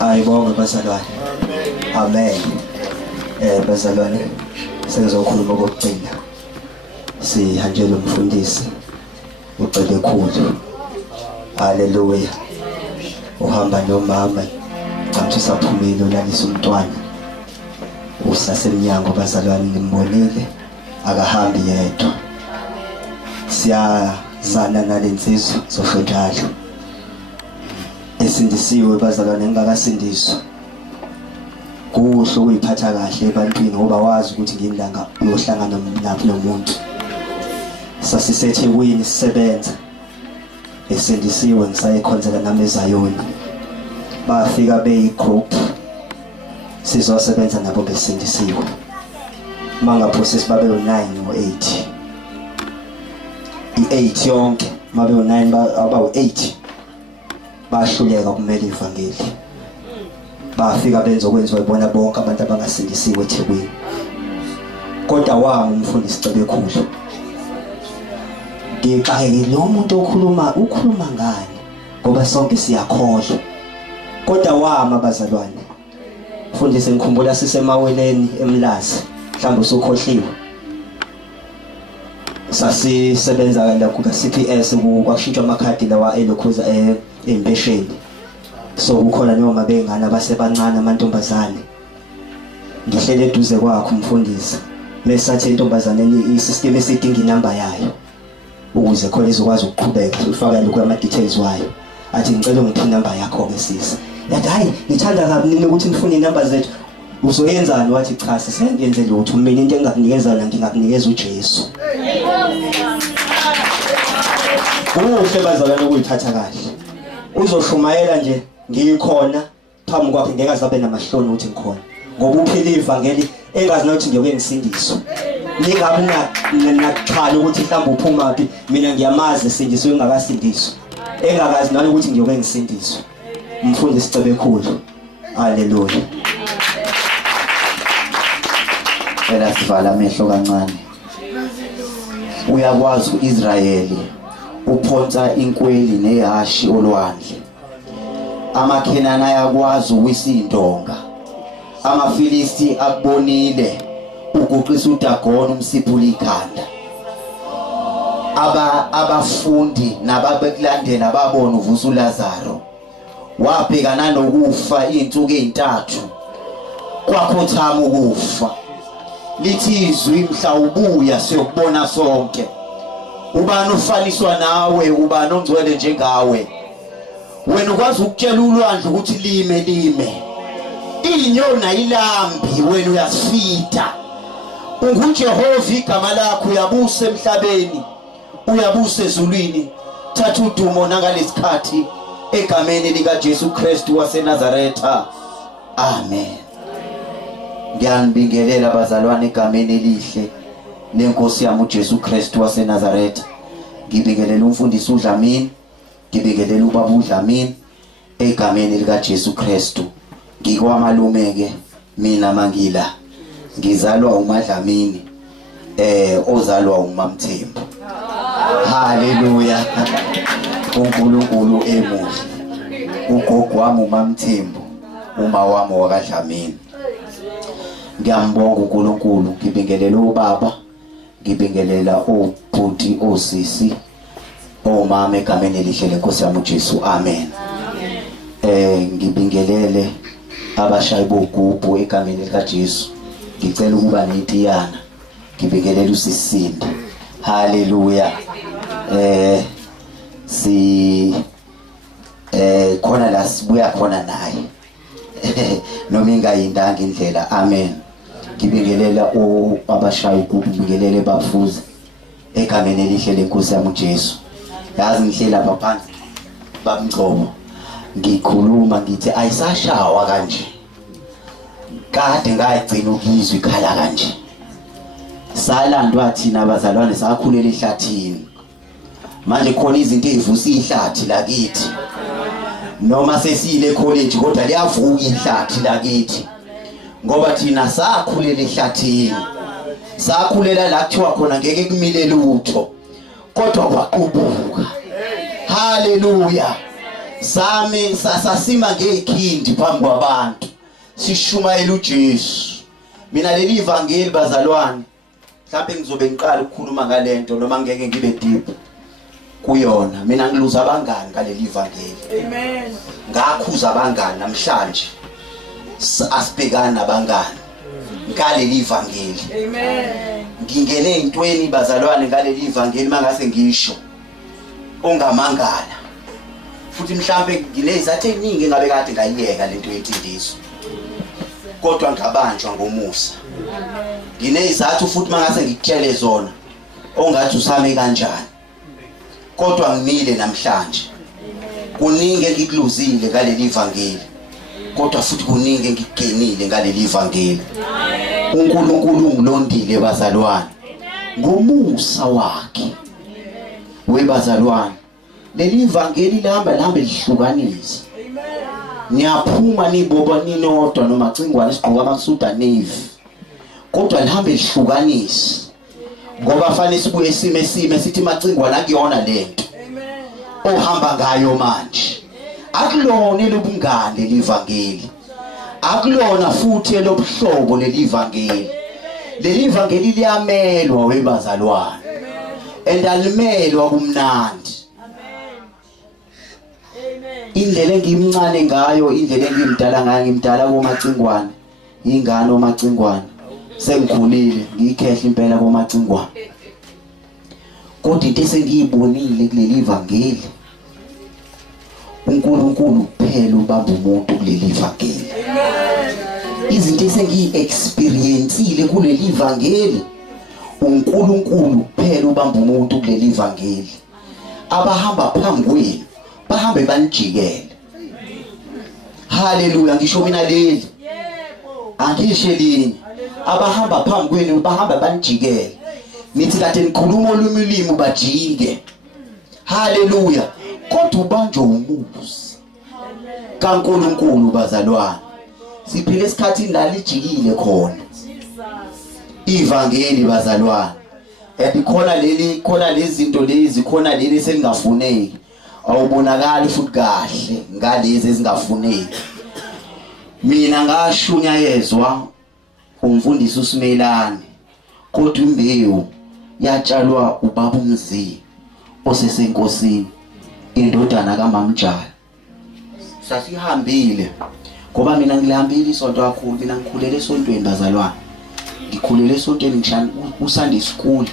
Ayibonge bazalwane. Amen. Bazalwane sengizokhuluma kokugcina. Sihanjelwe umfundisi ucele khulu. Haleluya. Uhamba nomama ngathi saphumile ulalisa umntwana. Usasemnyango bazalwane nimbonile akahambi yedwa. Siyazana nalensizwe zofundalo. Esindisiwe bazalwane ngakasindiswa. Kuhle ukuyiphatha kahle ebantwini ngoba wazi ukuthi ngindanga uyohlangana nomuntu. SasiseThekwini sisebenza. Esindisiwe ngisayekhonzela nami eZayoni. Bafika beyigroup sizosebenza nabo besindisiwe. Mangaphosisi babe u9 no8. I8 yonke mabe u9 aba u8 bahluleka kumele ivangeli. Bafika benza okwenziwa ibona bonke abantu abangasindisiwe eThekwini. Kodwa wami umfundisi Cebekhulu. Ngixakeke lo muntu ukhuluma ngani ngoba sonke siyakhohlwa. Kodwa wami abazalwane. Mfundisi ngikhumbula sisemaweleni eMlazi. Mhlawumbe usukhohliwe. Sasisebenza la ku CPS kwashintshwa amakhadi lawa elokhuza empesheni. So kukhona noma bengana basebancane amantombazane. Ngihlele eduze kwakho umfundisi. Mesathi intombazane isystem esidinga inamba yayo ukuze khona izokwazi ukuqhubeka ufaka lokho ama details wayo. Athi ngicela ngiphe inamba yakho ke sisi. Yathi hayi ngithanda kabi nini ukuthi ngifune inamba zethu. Uzoyenzani wathi cha sengenze lutho mina into engakunikeza la ngingakunikeza uJesu. Kuhle bazalwane ukuyithatha kahle. Uzoshumayela nje ngikhona phambi kwakhe ngeke azabe namahloni ukuthi ngikhona. Ngoba uphila ivangeli engazi nokuthi ngiyoke ngisindiswe. Ningabe nakuxhala ukuthi mhlawumbe uphuma phi mina ngiyamazi sindiswe ngakasindiswa. Engakazi nalo ukuthi ngiyoke ngisindiswe. Umfundisi Cebekhulu. Haleluya. Ela sivala amehlo kancane. Uyakwazi uIsrayeli uphonsa inkweli nehashi olwandle. AmaKhenani ayakwazi ukwisindonga. AmaFilisti akubonile ukuqisa uDagoni umsiphula ikhanda. Abafundi nababekulandela babona uvusa uLazaro. Wabhekana nokufa izinsuku ezintathu. Kwakhothama ukufa. Lithi izwi mhla ubuya siyokubona sonke. Ubani ufaniswa nawe, ubani ongcwele njengawe. Wena ukwazi ukutshela ulwandle ukuthi lime. Inyoni ayilambi wena uyasifita. UnguJehova igama lakho uyabusa emhlabeni. Uyabusa ezulwini. Thatha udumo nangalesikhathi egameni lika Jesu Kristu waseNazaretha. Amen. Ngiyanibingelela bazalwane egameni elihle lenkosi yami uJesu Kristu waseNazaretha. Ngibingelela umfundisi uDlamini, ngibingelela ubaba uDlamini egameni lika Jesu Kristu. Ngikwamalume ke mina Mangila. Ngizalwa uMadlamini ozalwa uMamthembu. Haleluya. uNkulunkulu emuhle. Ugogo wami uMamthembu, uma wami wakaDlamini. Ngiyambonga uNkulunkulu, ngibingelela ubaba, ngibingelela obhuti osisi, omama egameni elihle lenkosi yami uJesu. Amen. Ngibingelele abashayi bogubhu egameni lika Jesu. Ngicela ukuba netiyana. Ngibingelela uSisinda. Haleluya. Khona la sibuya khona naye. Noma ingayindanga indlela. Amen. Ngibingelela abashayi ugubhu, ngibingelele bafuzi egameni elihle lenkosi yami uJesu. Yazi ngihlela baphansi babungcobo. Ngikhuluma ngithi ayisashawa kanje. Kade ngayigcina ukuzwa ikhala kanje. Salandwa thina abazalwane sakhulela ehlathini. Manje khona izinto ezivusa ihlathi lakithi. Noma sesile college kodwa liyavuka ihlathi lakithi. Ngoba thina sakhulela ehlathini. Sakhulela la kuthiwa khona ngeke kumile lutho. Kodwa kwaqubuka. Haleluya. sami sasima ngekhindi phambi kwabantu sishumayela uJesu. Mina leli ivangeli bazalwane mhlawumbe ngizobe ngiqala ukukhuluma ngalento noma ngeke ngibe deep kuyona. Mina ngiluza abangani ngaleli ivangeli. Amen. Ngakhuza abangani namhlanje asibhekana nabangani ngaleli ivangeli. Amen. Ngingene ezintweni bazalwane ngaleli ivangeli mangase ngisho ongamangala. Futhi mhlambe nginezathu eziningi ngabe kade ngayiyeka lento yethindiso. Kodwa ngabanjwa ngomusa. Nginezathu futhi mangase ngikutshele zona ongathi usame kanjani. Kodwa ngimile namhlanje. Kuningi engikuluzile ngaleli ivangeli. Kodwa futhi kuningi engikugenile ngaleli ivangeli. uNkulunkulu ungilondile bazalwane ngomusa wakhe. Webazalwane leli ivangeli lihamba lihlukanisa. Niyaphuma niboba ninodwa noma cingwane sigqoka amasuda navy. Kodwa lihambe lihlukanisa. Ngoba fanele sibuye sime sithi macingwane akuyona lento. Ohamba ngayo manje. Akulona elobungane leli ivangeli. Akulona futhi elobuhlobo leli ivangeli. Leli ivangeli liyamelwa webazalwane. Endalimelwa kumnandi. Indlela engimncane ngayo, indlela engimdala ngayo, ngimdala komacingwane. Ingane omacingwane. Sengikhulile, ngiyikhehla impela komacingwane. Kodwa into esengiyibonile kuleli ivangeli, uNkulunkulu kuphela ubamba umuntu kuleli ivangeli. Izinto esengiyi-experienceile kuleli ivangeli, uNkulunkulu kuphela ubamba umuntu kuleli ivangeli. Abahamba phambi kwenu bahambe banijikele. Haleluya, ngisho mina leli angisho lini. Abahamba phambi kwenu bahamba banijikele. Nithi kade nikhuluma olumilimo bajike. Haleluya. Kodwa ubanjwe umusa kaNkulunkulu bazalwane. Siphile esikhathini la lijikile khona ivangeli bazalwane. Khona lezi zinto lezi, khona leli selingafuneki. Awubonakali futhi kahle ngalezi ezingafuneki. Mina ngashunyayezwa umfundisi uSimelane, kodwa imbewu yatshalwa ubaba uMzini osesenkosini, indodana kaMamjala. Sasihambile ngoba mina ngilihambile isonto kakhulu. Mina ngikhulele esontweni bazalwane. Ngikhulele esontweni ngishana uSunday school.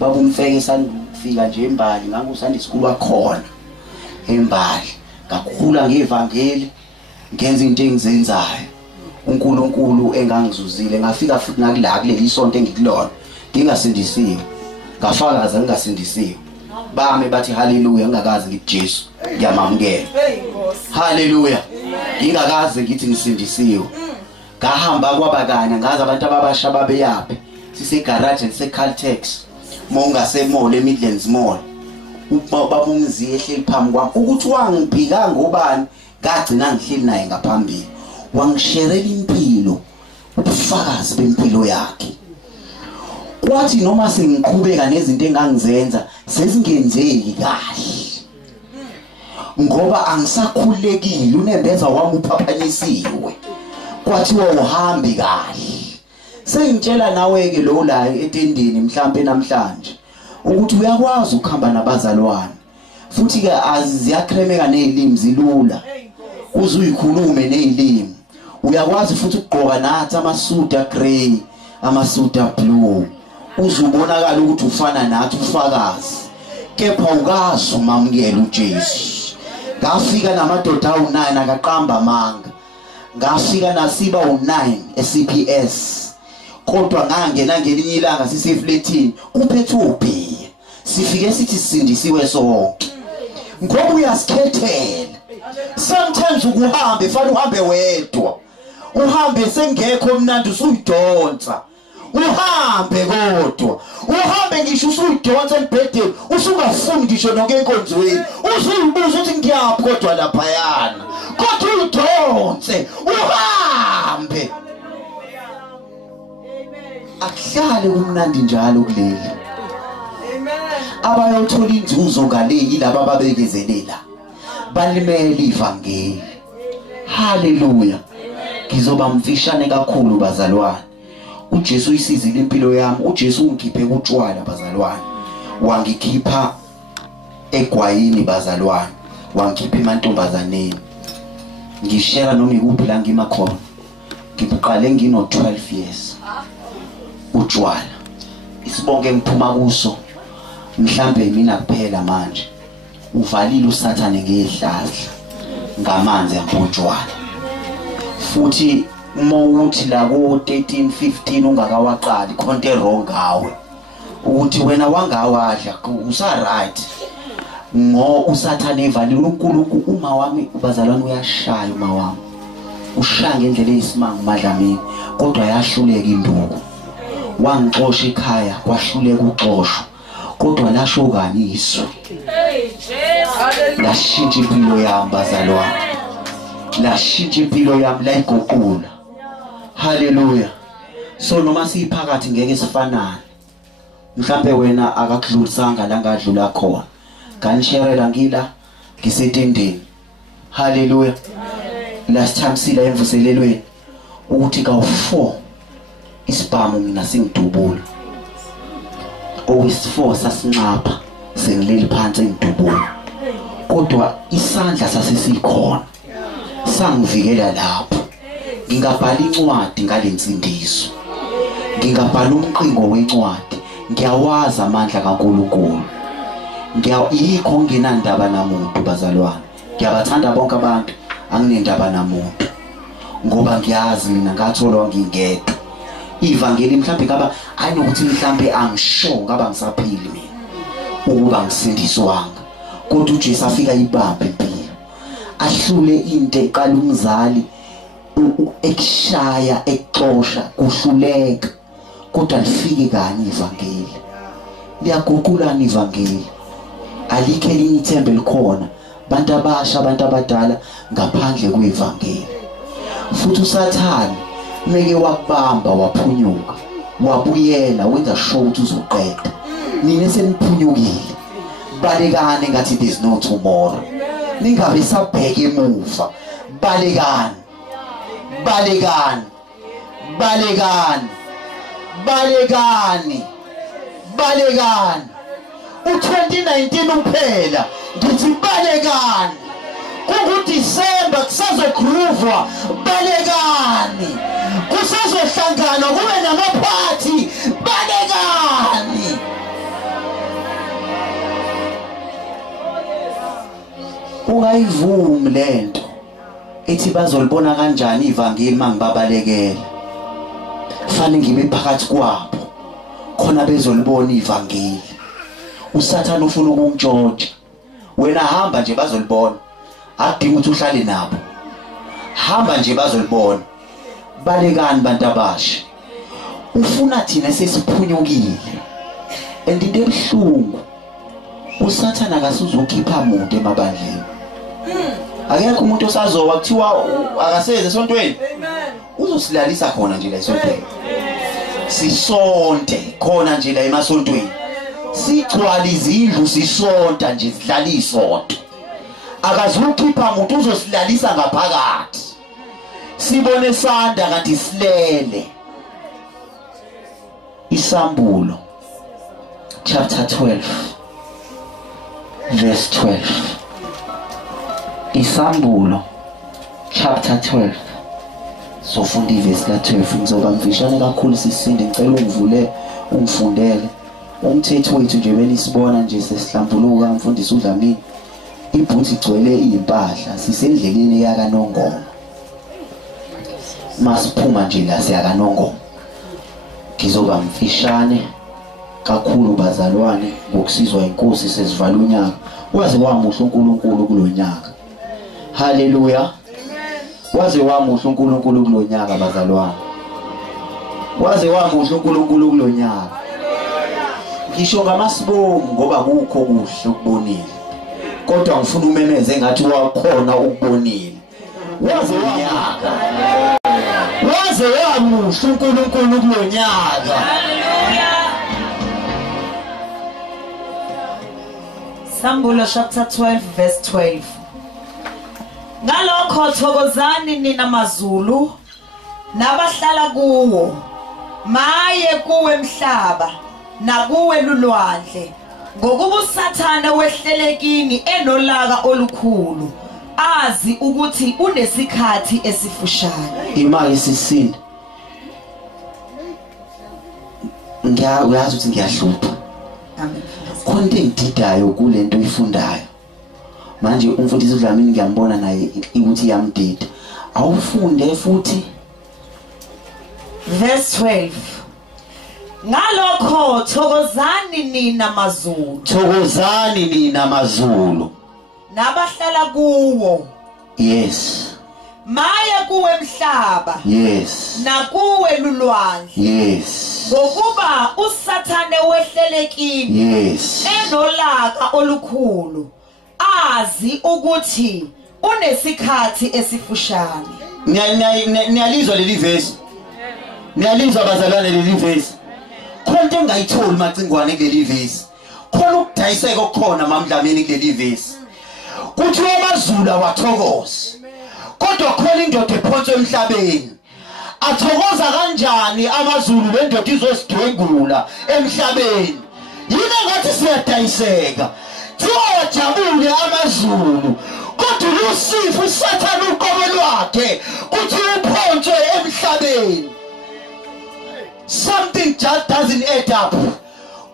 Baba umfeke sandufika nje embali, nganguSunday school wakhona embali. Ngakhula ngevangeli, ngenza into engizenzayo. uNkulunkulu engangizuzile, ngafika futhi nakula kuleli sonto engikulona ngingasindisiwe. Ngafakaza ngingasindisiwe. Bami bathi haleluya, ngingakazi ngithi Jesu ngiyamamukela. Haleluya. Ngingakazi ngithi ngisindisiwe. Ngahamba kwabakanye ngazi abantu ababasha babeyapi. Sise garage nise Caltex. Mongase mall eMidlands Mall. Ubaba uMzini ehleli phambi kwami ukuthi wangibhika ngobani, ngagcina ngihleli naye ngaphambili. Wangisherela impilo, ubufakazi bempilo yakhe. Kwathi noma sengiqhubeka nezinto engangizenza sezingenzeki kahle, ngoba angisakhulekile, unembeza wami uphaphanyisiwe. Kwathiwa uhambi kahle. Sengitshela nawe ke lo la etendeni mhlambe namhlanje ukuthi uyakwazi ukuhamba nabazalwane, futhi ke aziyakremeka nezilimi zilula. Uzuyikhulume nezilimi. Uyakwazi futhi ukugqoka nathi amasuda grey, amasuda blue. Uzubonakala ukuthi ufana nathi ufakazi. Kepha ukazi umamukela uJesu. Ngafika namadoda awu9 akaqamba amanga. Ngafika nasiba u9 eCPS. Kodwa ngangena ngelinye ilanga sisefletini uphethe ubhi. Sifike sithi sisindisiwe sonke. Ngoba uyasikhethela. Sometimes ukuhambe fanele uhambe wedwa. Uhambe sengekho mnandi usuyidonsa. Uhambe kodwa. Uhambe ngisho usuyidonsa empedeni, usungafuni ngisho nonke enkonzweni. Usuyibuza ukuthi ngiyaphi kodwa lapha yana. Kodwa udonse, uhambe. Akuhlale kumnandi njalo kuleli. Amen. Abayothola inzuzo ngale yilabo ababekezelela. balimele ivangeli. Haleluya. Ngizoba mfishane kakhulu bazalwane. uJesu uyisizile impilo yami. uJesu ungikhiphe kutshwala bazalwane, wangikhipha egwayini bazalwane, wangikhipha emantombazaneni. Ngishare noma ikuphi la ngima khona. Ngiqale ngino 12 years utshwala. Isibonke ngiphuma kuso mhlambe mina kuphela manje. Uvalile usathane ngehlaza ngamanzi yamphotshwana. Futhi uma uthi la ko 13 15 ungakawaqali khonto wrong ngawe, ukuthi wena wangawadla usa right ngo usathane evalile. uNkulunkulu uma wami bazalwane uyashaya, uma wami ushaya ngendlela eyisimanga madlamini, kodwa yahluleka induku. Wangixosha ekhaya kwahluleka uxosho, kodwa lasho kani iswe. Lashintsha impilo yami bazalwane, lashintsha impilo yami, layiguqula. Haleluya. So noma siphakathi ngeke sifanane. Mhlambe wena akakudlulisanga la ngadlula khona, kanisherela ngila ngisetendeni. Haleluya. Last time sila emvuselelweni ukuthi ka4 isibhamu mina singidubula. Owes4 sasinqapha sengileli phansi ngidubula, kodwa isandla sasesikhona sangivikela lapho. Ngingabhala incwadi ngalensindiso, ngingabhala umqingo wencwadi. Ngiyawazi amandla kaNkulunkulu. Yikho nginandaba namuntu bazalwane. Ngiyabathanda bonke abantu, anginendaba namuntu, ngoba ngiyazi mina ngatholwa ngingedwa. Ivangeli mhlambe ngaba ayinokuthi mhlambe angisho ngaba ngisaphili mina ukuba ngisindiswanga, kodwa uJesu afika ibambe impilo, ahlule into eqala umzali ekushaya ekuxosha kuhluleka, kodwa lifike kanye ivangeli. Liyaguqulana ivangeli, alikho elinye ithemba likhona bantu abasha, abantu abadala ngaphandle kwevangeli. Futhi uSathane meke wakubamba waphunyuka, wabuyela wenza sure ukuthi uzoqeda. Nina seniphunyukile, balekane ngathi there's no tomorrow. Ningabe sabheka emuva, balekane, balekane, balekane, balekane, balekane. U2019 uphela ngithi balekane. KunguDisemba kusazogroova, balekane. Kusazohlangana kube namaphathi, balekane. Ungayivumi lento ethi bazolibona kanjani ivangeli mangibabalekela. Kufanele ngibe phakathi kwabo khona bezolibona ivangeli. uSathane ufuna ukungitshontsha. Wena hamba nje bazolibona, akudingi ukuthi uhlale nabo. Hamba nje bazolibona. Balekani bantu abasha. Ufuna thina sesiphunyukile. And into ebuhlungu, uSathane akasuzokhipha umuntu emabandleni. Akekho umuntu osazowa kuthiwa akaseze esontweni. Uzosilalisa khona nje la esontweni. Sisonte khona nje la emasontweni. Sigcwala izindlu sisonta nje, sidlala isonto. Akazukhipha umuntu uzosilalisa ngaphakathi. Sibone sanda kanti silele. Isambulo chapter 12 verse 12. Isambulo chapter 12. Sofunda iverse ka12. Ngizoba mfishane kakhulu sisinde, ngicela ungivulele umthetho wethu nje benisibona nje sesihlambuluka. Mfundisi uDlamini, ibhuthi igcwele impahla, sisendleleni yakaNongoma. Masiphuma nje la siyakaNongoma. Ngizoba mfishane kakhulu bazalwane, ngokusizwa inkosi sesivala unyaka. Waze wamuhle uNkulunkulu kulonyaka. Haleluya. Waze wamuhle uNkulunkulu kulonyaka bazalwane. Waze wamuhle uNkulunkulu kulonyaka. Ngisho ngamasibongo ngoba kukho kuhle ukubonile, kodwa ngifuna umemeze ngathi wakhona ukubonile. Waze wanyaka, waze wamuhle uNkulunkulu kulonyaka. Sambulo chapter 12 verse 12. Ngalokho thokozani nina maZulu nabahlala kuwo, maye kuwe mhlaba nakuwe lulwandle, ngokuba uSathane wehlelekini enolaka olukhulu, azi ukuthi unesikhathi esifushane. Imali sisini uyazi ukuthi ngiyahlupha. Amen. Konke engididayo kulento oyifundayo manje umfundisi uDlamini ngiyambona naye ukuthi iyamdida. Awufunde futhi verse 12. Ngalokho thokozani nina maZulu, thokozani nina maZulu nabahlala kuwo, yes, maye kuwe mhlaba, yes, nakuwe lulwandle, yes, ngokuba uSathane wehlelekini yes, enolaka olukhulu, azi ukuthi unesikhathi esifushane. Niyalizwa leli verse? Niyalizwa bazalwane leli verse? Konke engayitholi macingwane kuleli verse. Khona ukudayiseka okukhona maMdlamini kuleli verse. Kuthi amaZulu awathokoza. Kodwa khona indoda ephonswe emhlabeni. Athokoza kanjani amaZulu lendoda izosidwengula emhlabeni? Yini ngathi siyadayiseka. Wajabule amaZulu kodwa uSifo uSathane uqobo lwakhe kuthi uphontswe emhlabeni. Something just doesn't add up.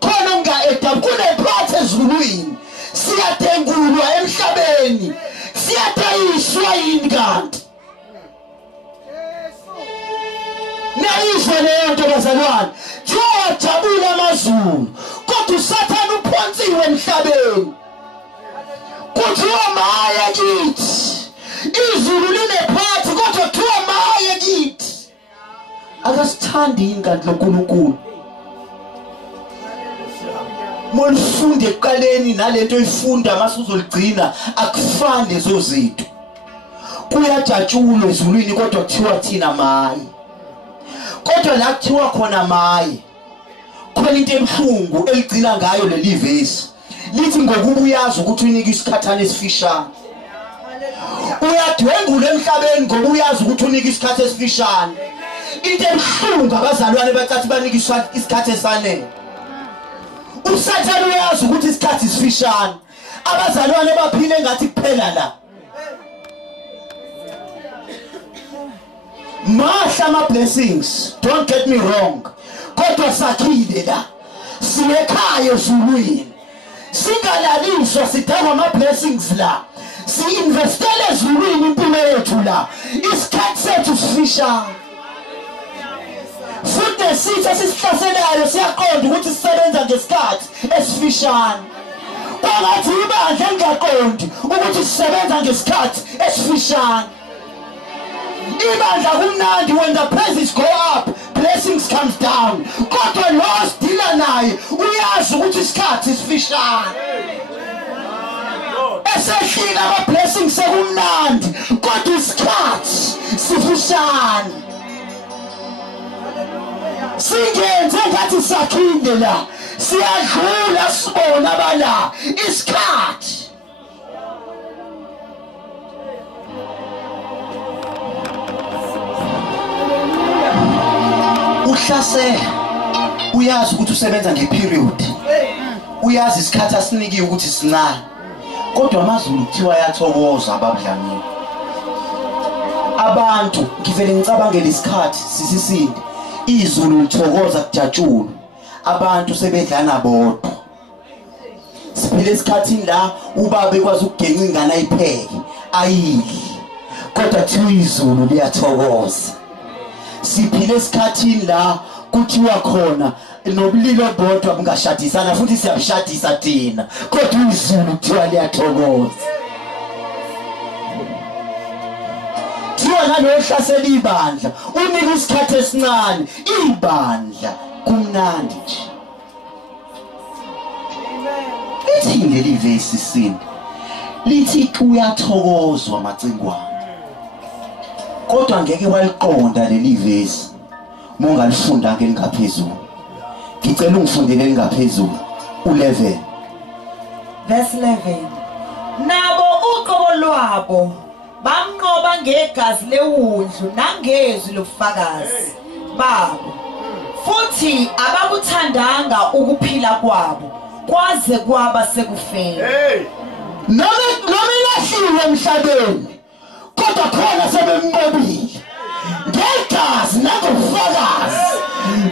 Khona unga add up kunephathi ezulwini. Siyadengulwa emhlabeni. Siyadayiswa yini kanti? Nayizwe leyo nto bazalwane. Wajabule amaZulu kodwa uSathane uphontsiwe emhlabeni. Kuthiwa maye kithi, izulu linephathi kodwa kuthiwa maye kithi. Akasithandi ingadi loNkulunkulu. Molifunde eqaleni nalento oyifunda mase uzoligcina akufane lezo zinto. Kuyajatshulwa ezulwini kodwa kuthiwa thina maye. Kodwa la kuthiwa khona maye, khona into emhlungu eligcina ngayo leli verse. Lithi ngokuba uyazi ukuthi unika isikhathana esifishane. Uyadwengula emhlabeni ngoba uyazi ukuthi unika isikhathi esifishane. Into emhlungu abazalwane bacathi banikiswa isikhathi esanele. uSathane uyazi ukuthi isikhathi sifishane. Abazalwane baphile ngathi kuphela la. Mahla ama blessings, don't get me wrong. Kodwa sakhile la. Siyekhaya ezulwini. Singalaliswa sidinga ama blessings la. Si-investele ezulwini impilo yethu la. Isikhathi sethu sifishane. Futhi nesitha sisihlaselayo siyaqonda ukuthi sisebenza ngesikhathi esifishane. Kwangathi ibandla engaqondi ukuthi sisebenza ngesikhathi esifishane. Ibandla kumnandi when the praises go up, blessings comes down. Kodwa lo sidila naye uyazi ukuthi isikhathi sifishane. Esehlika ama blessings sekumnandi kodwa isikhathi sifishane. Singenze ngathi sakhinde la, siyadlula sibona bala isikhathi. Uhlase uyazi ukuthi usebenza ngeperiod. Uyazi isikhathi asinikiwe ukuthi sincane. Kodwa amaZulu kuthiwa yathokoza abaBdlamini. Abantu ngivele ngicabangele isikhathi sisisinde. Izulu lithokoza kujatshulwa. Abantu sebedlana bodwa. Siphile esikhathini la ubaba ekwazi ukugenca ingane ayipheke ayidli. Kodwa thiwa izulu liyathokoza. Siphile esikhathini la kuthiwa khona nobulilo bodwa bungashadisana futhi siyabishadisa thina kodwa izulu kuthiwa liyathokoza. Thiwa nalo hlasela ibandla unika isikhathi esincane ibandla kumnandi nje. Lithi leli verse sini lithi uyathokozwa macingwane. Kodwa ngeke waliqonda leli verse mongalifunda ke lingaphezulu. Ngicela ungifundele lingaphezulu 11 verse 11. Nabo uqobo lwabo bamnqoba ngegazi lewundlu nangezwi lobufakazi babo futhi abakuthandanga ukuphila kwabo kwaze kwaba sekufeni noma ilahliwe emhlabeni kodwa khona sebemnqobile ngegazi nangobufakazi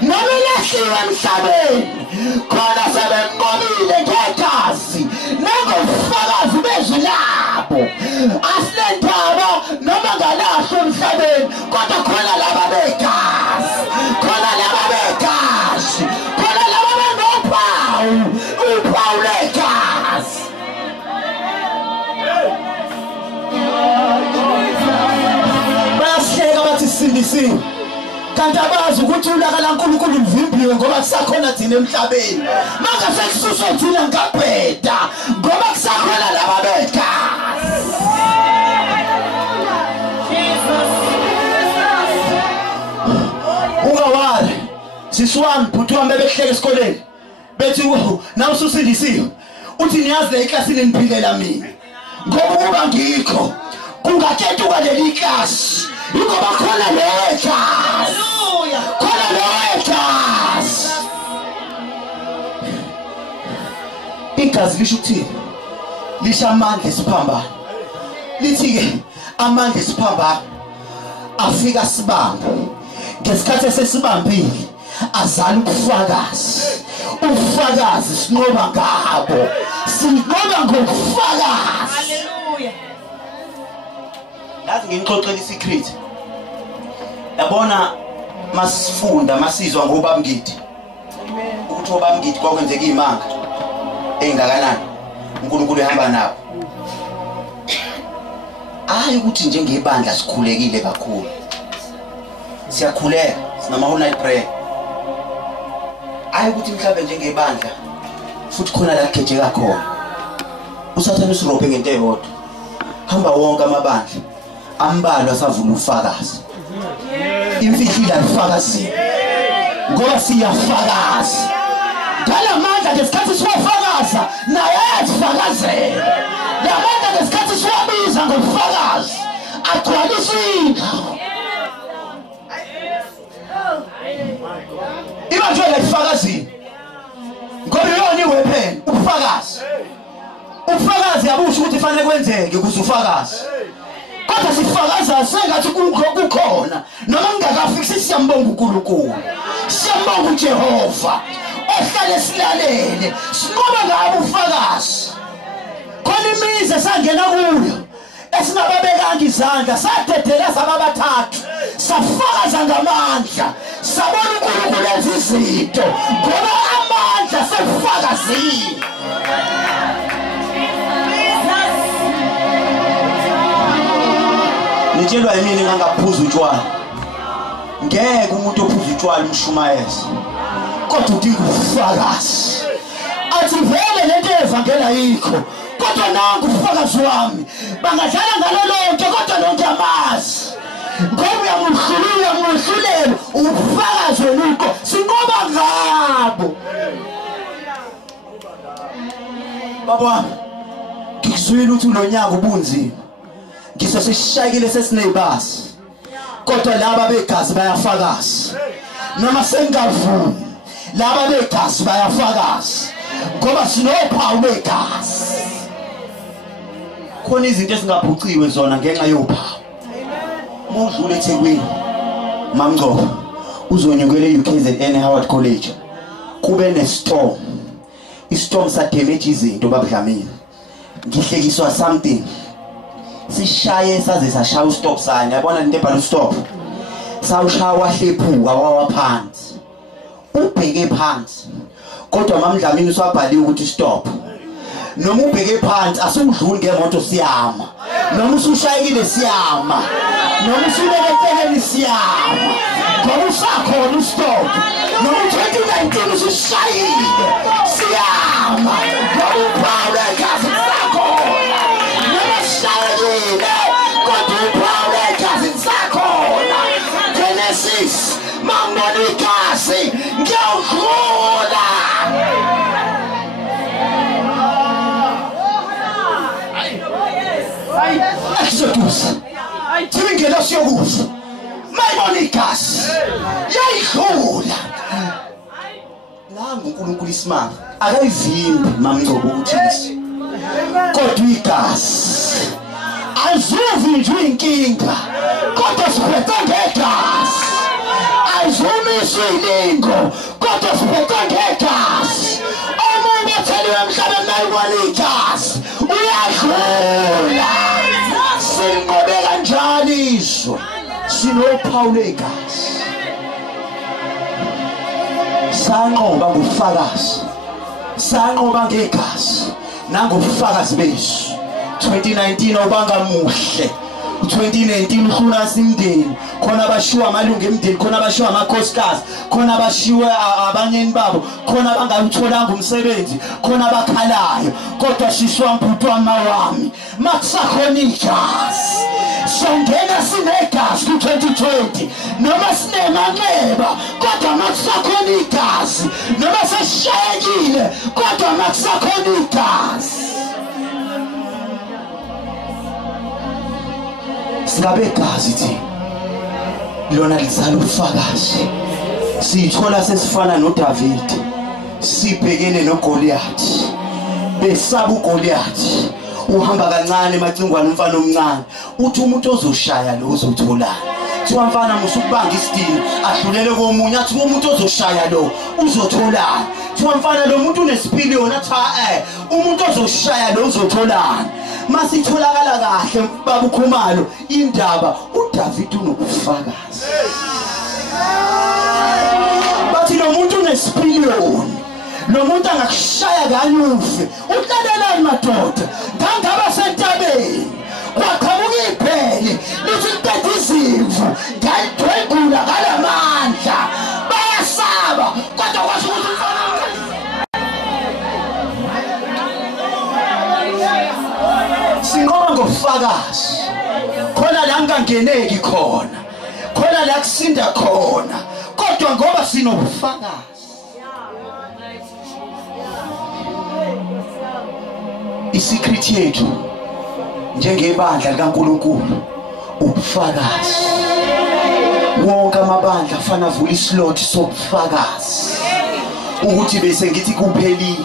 noma ilahliwe emhlabeni khona sebemnqobile ngegazi nangobufakazi bezwi labo asilendaba noma ngalahlwa emhlabeni kodwa khona laba begazi khona laba begazi khona laba benophawu uphawu legazi bayahleka bathi sindisiwe kanti abazi ukuthi ulaka laNkulunkulu livimbiwe ngoba kusakhona thina emhlabeni manje sekususwa thina ngabheda ngoba kusakhona laba begazi ungawali sisiwami bhuti wami bebehleka esikoleni bethi nawe ususindisiwe uthi niyazi le iklasini niphilela mina ngoba ukuba ngikho kungakentuka leli klasi ngoba khona legazi khona legazi igazi lisho ukuthini lisha amandla esiphambano lithi-ke amandla esiphambano afika sibambe ngesikhathi esesibambile azala ubufakazi ubufakazi sinqoba ngabo sinqoba ngobufakazi haleluya lazi nginixoxela isecret yabona masifunda masizwa ngobabangidi ukuthi obabangidi kwakwenzeka izimanga engakanani uNkulunkulu ehamba nabo hayi ukuthi njengebandla sikhulekile kakhulu siyakhuleka sinama whole night prayer hayi ukuthi mhlawumbe njengebandla futhi khona la kugejeka khona usathana usirobhe ngento eyodwa hamba wonke amabandla ambalwa savula ufakazi imfihlile ayifakazi ngoba siyafakaza ngalamandla ngesikhathi siwafakaza naye ayazifakazela lamandla ngesikhathi siwabiza ngobufakazi agcwalisile ibanjwela ifakazini ngoba yona iwepheni ubufakazi ubufakazi yabusho ukuthi fanele kwenzeke ukuze ufakazi kodwa sifakaza sengathi kukhona noma ngingakafiki siyambonga uNkulunkulu siyambonga uJehova ohlale silalele sinqoba ngabo ubufakazi khona imize sangena kuyo esingababekanga izandla sadedela sababathathu safakaza ngamandla sabona uNkulunkulu enza izinto ngoba amandla sefakazile nitshelwa yimini ngangaphuza utshwala ngeke umuntu ophuza utshwala umshumayeza kodwa udinga ubufakazi athi vele lento evangela yikho kodwa nangu ubufakazi wami bangadlala ngalo lonke kodwa lonke amazi ngoba uyamhlulela ubufakazi weluko sinqoba ngabo baba ngizwile ukuthi lonyaka ubunzima ngisasishayile sesinebasi kodwa laba begazi bayafakaza noma sengavumi laba begazi bayafakaza ngoba sinophawu begazi khona izinto ezingabhuciwe zona ngenxa yophawu mudlule eThekwini mamngcobo uzonyukele eUKZN Howard College kube nestorm istorm sadamage izinto babudlamini ngihlekiswa something sishaye saze sashaya ustop sign yabona into ebhala stop sawushaya wahlephuka wawa phansi ubheke phansi kodwa mamdlamini usabhaliwe ukuthi stop noma ubheke phansi asungidluli ngemoto siyama noma usushayile siyama noma usulelekeleni siyama ngoba usakhona ustop noma 2019 usushayile siyama ngoba uphawu legazi sakhona noma shayile kodwa uphawu legazi sakhona Genesis Mambonikasi ngiyakhola Exodus siyokuza thingela siyokuza mayibona igazi yayidlula nangu uNkulunkulu isimanga akayivimbi mamngcobo ukuthi kodwa igazi azivinjwe inkinga kodwa siphethe ngegazi azimiswe ilingo kodwa siphethe ngegazi omunye etheliwe emhlabeni nayibona igazi uyadlula sinqobe kanjani izwe sinophawu igazi sanqoba ngofakazi sanqoba ngegazi nangofakazi besu 2019 obanga muhle 2019 uhlula simndeni khona abashiwa amalungu emndeni khona abashiwa amakhosikazi khona abashiwe abanyeni babo khona abangayitholanga umsebenzi khona abakhalayo kodwa shishwa mphuthu wami makusakhona igazi songena sinegazi ku2020 noma sinemanxeba kodwa makusakhona igazi noma seshayekile kodwa makusakhona igazi singabegazi thina lona lizala ubufakazi sithola sesifana noDavid sibhekene noGoliath besaba uGoliath uhamba kancane emacingwane umfana omncane uthi umuntu ozoshaya lo uzothola thiwa mfana musukubanga isidini adlulele komunye athi umuntu ozoshaya lo uzothola thiwa mfana lo muntu unesipiliyoni athi umuntu ozoshaya lo uzothola masitholakala kahle baba ukhumalo indaba uDavid unobufakazi bathi lo muntu unesipiliyoni lo muntu angakushaya kanyufe uhlalelani madoda ngangaba sentabeni kwaqhamuka iphele lithi liqeda izimvu ngayidwebula ngalamandla bayasaba kodwa kwasho ukuthi sinqoba ngofakazi khona la ngangeneki khona khona la kusinda khona kodwa ngoba sinobufakazi isecret yethu njengebandla likaNkulunkulu ubufakazi wonke amabandla afana avula islot sobufakazi ukuthi bese ngithi kuphelile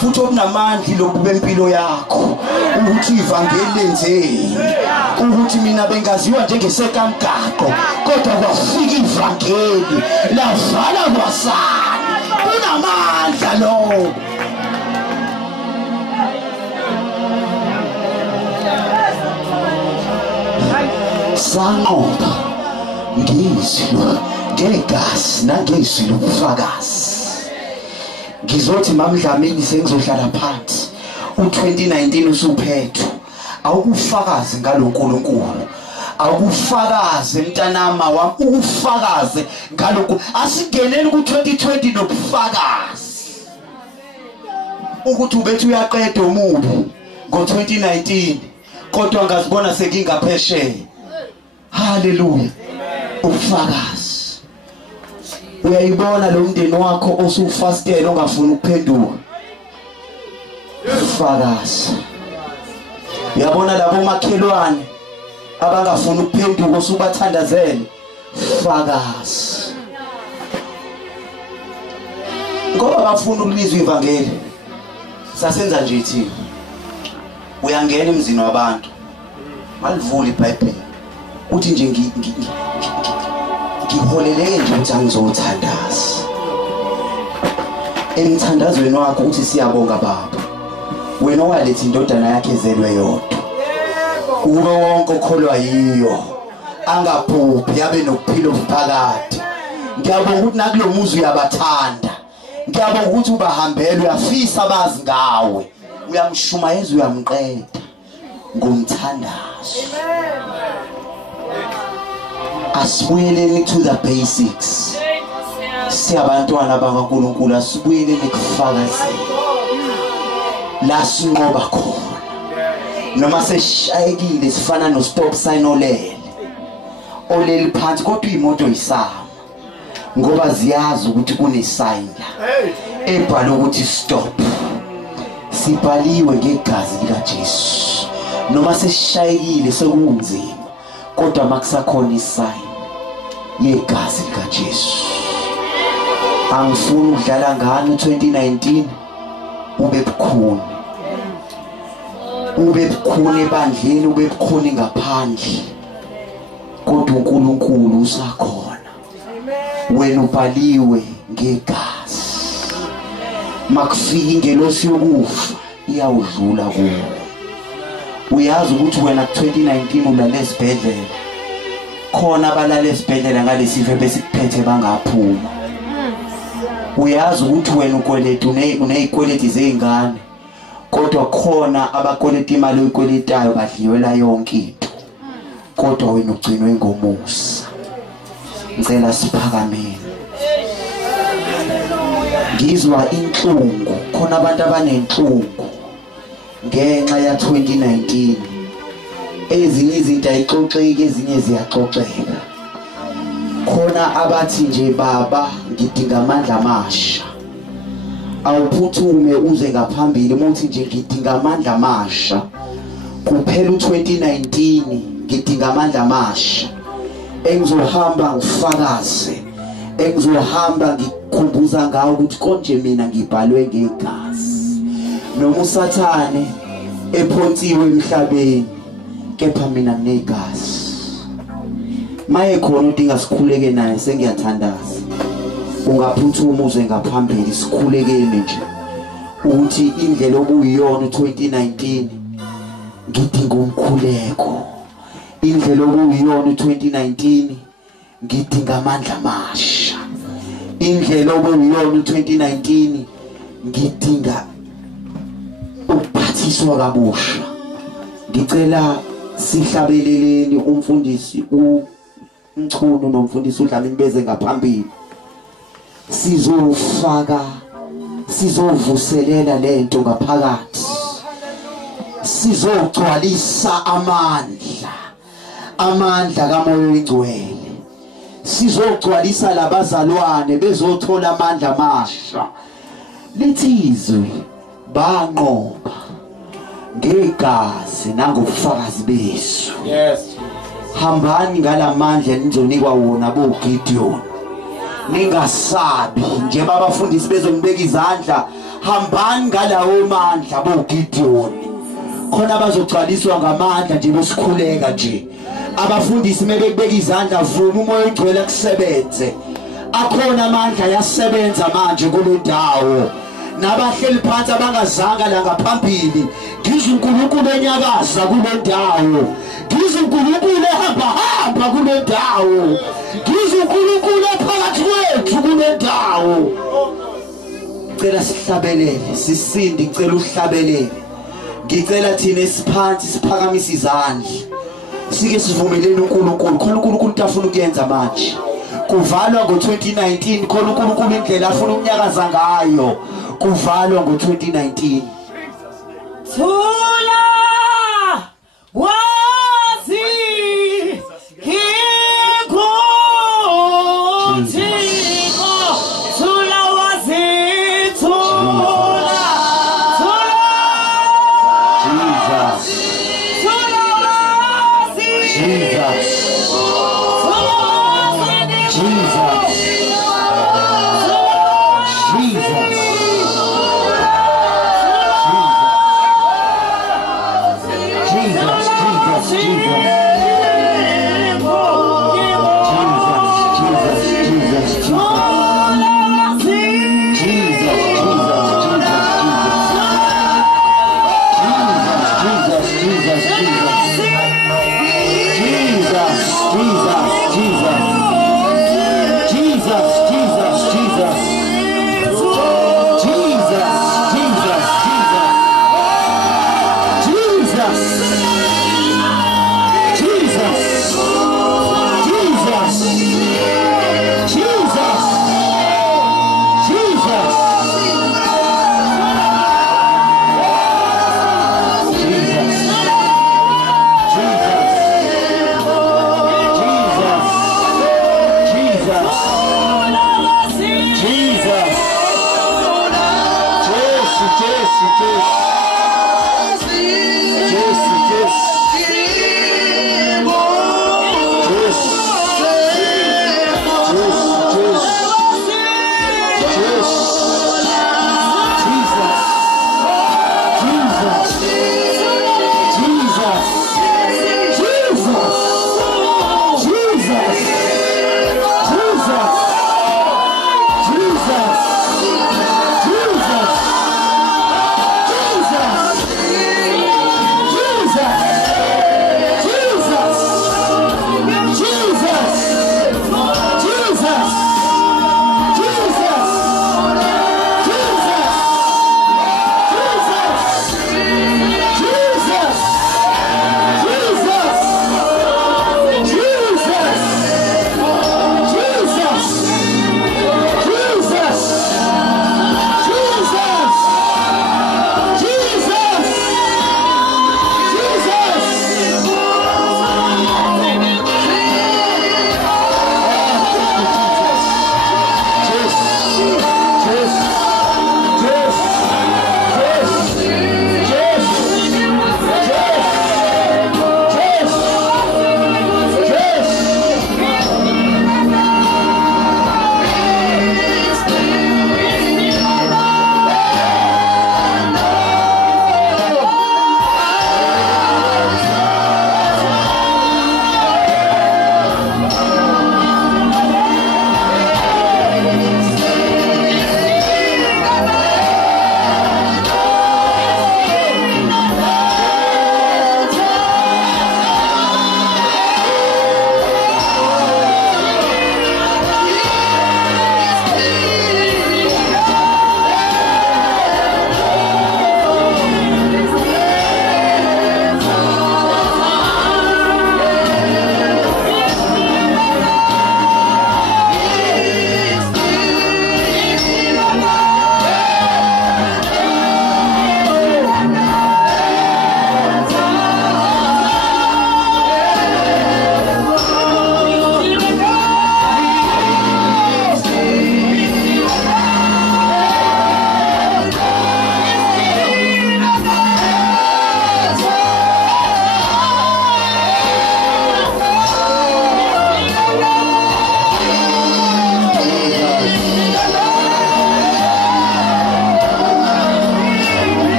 futhi okunamandla lokhu bempilo yakho ukuthi ivangeli lenzeni ukuthi mina bengaziwa njengesekamgaqo kodwa kwafika ivangeli lavala kwasana unamandla lo sanqoba ngizilo ngegazi nangizilo ubufakazi ngizothi mamdlamini sengizohlala phansi u2019 usuphethu awukufakazi ngalonkulunkulu awukufakazi mntanama wami ukufakaze ngalokho asingeneni ku2020 nobufakazi ukuthi ubethu uyaqeda umubi ngo2019 kodwa ngazibona sekingaphesheya haleluya ubufakazi uyayibona lo mndeni wakho osufastele ongafuni ukuphenduka ubufakazi uyabona labo makhelwane abangafuni ukuphenduka osubathandazele ubufakazi ngoba bafuna ukulizwa ivangeli sasenza nje thina uyangena emzini wabantu malivula iBhayibheli uthi nje ngiholeleke nje ukuthi angizothandaza emthandazweni wakho uthi siyabonga baba wena owaletha indodana yakhe ezelwe yodwa ube wonke okholwa yiyo angabhubhi yabe nokuphila obuphakade ngiyabonga ukuthi nakulomuzi uyabathanda ngiyabonga ukuthi ubahambele uyafisa bazi ngawe uyamshumayeza uyamqeda ngomthandazo asibuyeleni to the basics siyabantwana bakaNkulunkulu asibuyeleni kufakazela la sinqoba khona noma seshayekile sifana no stop sign oleli phansi kodwa imoto isama ngoba ziyazi ukuthi kunesign la ebhala ukuthi stop sibhaliwe ngegazi likaJesu noma sesishayekile sekunzima kodwa makusakhona isign yegazi likaJesu. Angifuni ukudlala ngani 2019 ube bukhuni. Ube bukhuni ebandleni, ube bukhuni ngaphandle. Kodwa uNkulunkulu usakhona. Wena ubhaliwe ngegazi. Makufika ingelosi yokufa iyawudlula kuwe. Uyazi ukuthi wena 2019 ulale esibhedlela. Khona abalala esibhedlela ngalesifo besikuphethe bangaphuma. Uyazi ukuthi wena ukweleta unezikweleti zezingane. Kodwa khona abakweleta imali oyikweletayo badliwela yonke into. Kodwa wena ugcinwe ngomusa. Ngicela siphakameni. Ngizwa inhlungu, khona abantu abanenhlungu ngenxa ya 2019. Ezinye izinto ayixoxeki, ezinye ziyaxoxeka. Khona abathi nje baba ngidinga amandla amasha. Awuphuthume uze ngaphambili muthi nje ngidinga amandla amasha. Kuphela u2019 ngidinga amandla amasha. Engizohamba ngifakaze. Engizohamba ngikhumbuza ngawo ukuthi konje mina ngibhalwe ngegazi. Noma uSathane ephonsiwe emhlabeni kepha mina nginegazi. Maye khona udinga sikhuleke naye sengiyathandaza. Ungaphuthuma uze ngaphambili sikhulekene nje. Ukuthi indlela obuyiyona 2019 ngidinga umkhuleko. Indlela obuyiyona 2019 ngidinga amandla amasha. Indlela obuyiyona 2019 ngidinga ukuphathiswa kabusha. Ngicela sihlabeleleni umfundisi uMchunu nomfundisi uDlamini beze ngaphambili. Sizofaka sizovuselela lento ngaphakathi. Sizogcwalisa amandla kaMoya oNgcwele. Sizogcwalisa labazalwane bezothola amandla amasha. Lithizwe banqoba ngegazi nangobufakazi besu. Yes. Hambani ngalamandla nizonikwa wona boGideon. Ningasabi nje babafundisi bezonibeka izandla. Hambani ngalawo mandla boGideon. Khona bazogcwaliswa ngamandla nje besikhuleka nje. Abafundisi mebekubeka izandla vuma uMoya oNgcwele kusebenze. Akhona amandla yasebenza manje kule ndawo. Nabahleli phansi abangazanga la ngaphambili. Ngizwe uNkulunkulu enyakaza kule ndawo. Ngizwe uNkulunkulu ehamba kule ndawo. Ngizwe uNkulunkulu phakathi kwethu kule ndawo. Ngicela sihlabelele, sisindi, ngicela uhlabelele. Ngicela thina esiphansi siphakamise izandla. Sike sivumelene uNkulunkulu, khona uNkulunkulu afuna ukuyenza manje. Kuvalwa ngo2019, khona uNkulunkulu indlela afuna ukunyakaza ngayo. Kuvalwa ngo2019. Thula wazi kiko Thixo. Thula wazi thula. Jesus. Thula wazi. Jesus. Jesus.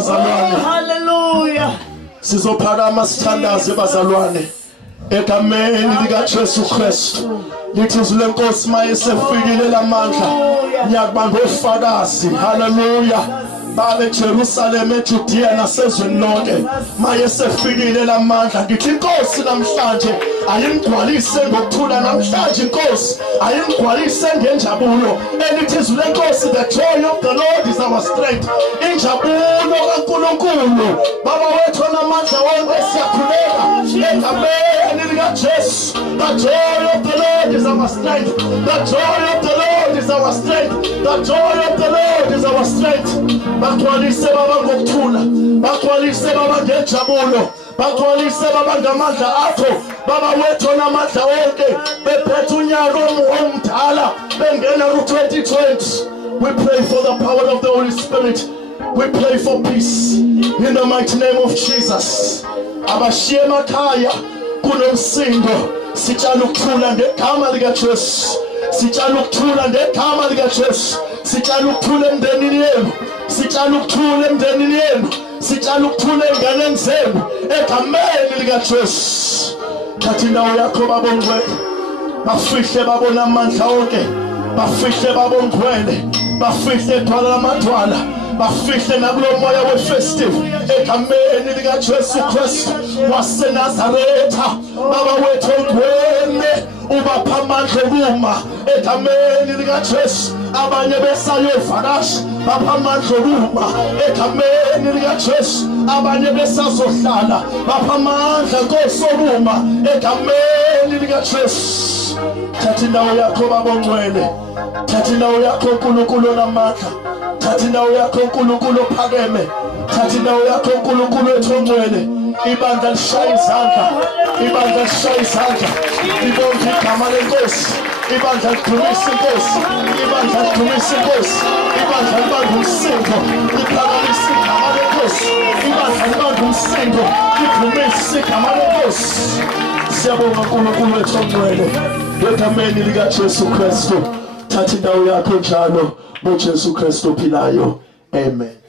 bazalwane. Hallelujah. Sizophakama sithandaze bazalwane. Egameni lika Jesu Kristu. Lithi izwi lenkosi mayesefikile lamandla. Ngiyakubamba ofakazi. Hallelujah. Bale Jerusalem eJudea nasezweni lonke mayesefikile lamandla ngithi inkosi namhlanje ayingcwalise ngokuthula namhlanje inkosi ayingcwalise ngenjabulo elithi izwi lenkosi the joy of the Lord is our strength injabulo kaNkulunkulu baba wethu namandla wonke siyakhuleka egameni lika Jesu the joy of the Lord is our strength the joy of the Lord is our strength the joy of the Lord is our strength bakwalise baba ngokuthula bakwalise baba ngenjabulo bakwalise baba ngamandla akho baba wethu namandla wonke bephethe unyaka omdala bengena ku2020 we pray for the power of the Holy Spirit we pray for peace in the mighty name of Jesus abashiye emakhaya kunomsindo sitshala ukuthula ngegama lika Jesu sitshala ukuthula ngegama lika Jesu sitshala ukuthula emndenini yenu sitshala ukuthula emndenini yenu sitshala ukuthula enganeni zenu egameni lika Jesu thatha indawo yakho babongcwele bafihle babona amandla onke bafihle babongcwele bafihle edwala lamadwala bafihle nakulo moya wefestive egameni lika Jesu Kristu waseNazaretha baba wethu ongcwele ubapha amandla kuma egameni lika Jesu abanye besayovakasha bapha amandla kuma egameni lika Jesu abanye besazohlala bapha amandla nkosokuma egameni lika Jesu thatha indawo yakho babongcwele thatha indawo yakho uNkulunkulu namandla thatha indawo yakho uNkulunkulu ophakeme thatha indawo yakho uNkulunkulu ethongcwele ibandla lishaya izandla ibandla lishaya izandla libonge igama lenkosi ibandla lidumisa inkosi ibandla lidumisa inkosi ibandla libamba umsindo liphakamisa igama lenkosi ibandla libamba umsindo lidumisa igama lenkosi siyabonga uNkulunkulu ethongcwele egameni lika Jesu Kristu thatha indawo yakho njalo ngoJesu Kristu ophilayo amen.